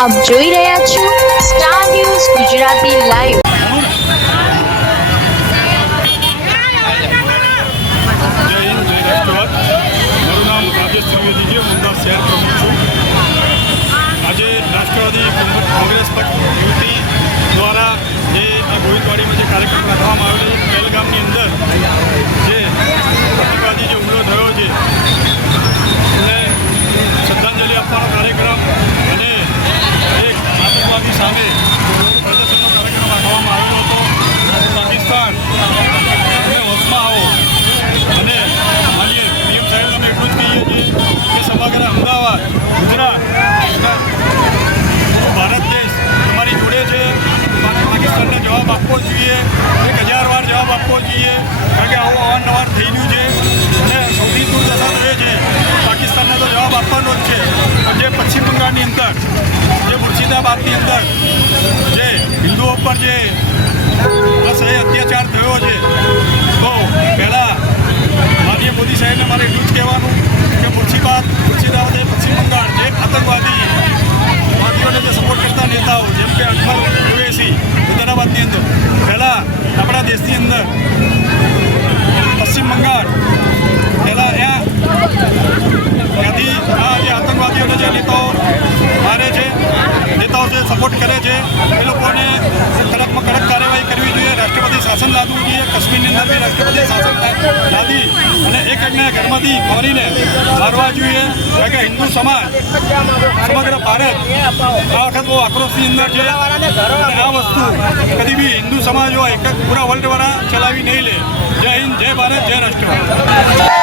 આપ જોઈ રહ્યા છો સ્ટાર ન્યૂઝ ગુજરાતી લાઈવ જય હિન્દ જય રાષ્ટ્રવાદ મારું નામ રાજેશ ત્રિવેદી છે હું અમદાવાદ શહેર પ્રમુખ છું આજે રાષ્ટ્રવાદી કોંગ્રેસ કોંગ્રેસ પક્ષ યુવતી દ્વારા જે આ ગોવિંદવાડીમાં જે કાર્યક્રમ રાખવામાં આવેલો છે પહેલગામની અંદર જે આતંકવાદી જે હુમલો થયો છે એને શ્રદ્ધાંજલિ આપવાનો કાર્યક્રમ અને એક આતંકવાદી સામે પ્રદર્શનનો કાર્યક્રમ રાખવામાં આવેલો હતો પાકિસ્તાન તમે હોશમાં આવો અને માનીએ પીએમ સાહેબ અમે એટલું જ કહીએ છીએ કે સમગ્ર અમદાવાદ ગુજરાત ભારત દેશ તમારી જોડે છે પા- પાકિસ્તાનને જવાબ આપવો જોઈએ. એક હજાર વાર જવાબ આપવો જોઈએ. કારણ કે આવું અવારનવાર થઈ રહ્યું છે. અને સૌથી દુર્દશા તો એ છે, પાકિસ્તાનને તો જવાબ આપવાનો જ છે. જે પશ્ચિમ બંગાળની અંદર, જે મુર્શિદાબાદની અંદર, જે હિન્દુઓ પર જે અસહ્ય અત્યાચાર થયો છે, તો પહેલાં માનનીય મોદી સાહેબને મારે એટલું જ કહેવાનું કે મુર્શિદાબાદ મુર્શિદાબાદ એ પશ્ચિમ બંગાળ, જે આતંકવાદી વાદીઓને જે સપોર્ટ કરતા નેતાઓ, જેમ કે અજમલ કુરેશી હૈદરાબાદની અંદર પહેલાં આપણા દેશની અંદર પશ્ચિમ બંગાળ પહેલાં ત્યાં ત્યાંથી આ આતંકવાદીઓને જે નેતાઓ મારે છે, નેતાઓ જે સપોર્ટ કરે છે, એ લોકોને કડકમાં કડક કાર્યવાહી કરવી જોઈએ. રાષ્ટ્રપતિ શાસન લાદવું જોઈએ. કાશ્મીરની અંદર બી રાષ્ટ્રપતિ શાસન લાદી અને એક એકને ઘરમાંથી મારીને મારવા જોઈએ. કારણ કે હિન્દુ સમાજ, સમગ્ર ભારત આ વખત બહુ આક્રોશની અંદર છે. આ વસ્તુ કદી બી હિન્દુ સમાજ હોય પૂરા વર્લ્ડવાળા ચલાવી નહીં લે. જય હિન્દ, જય ભારત, જય રાષ્ટ્ર.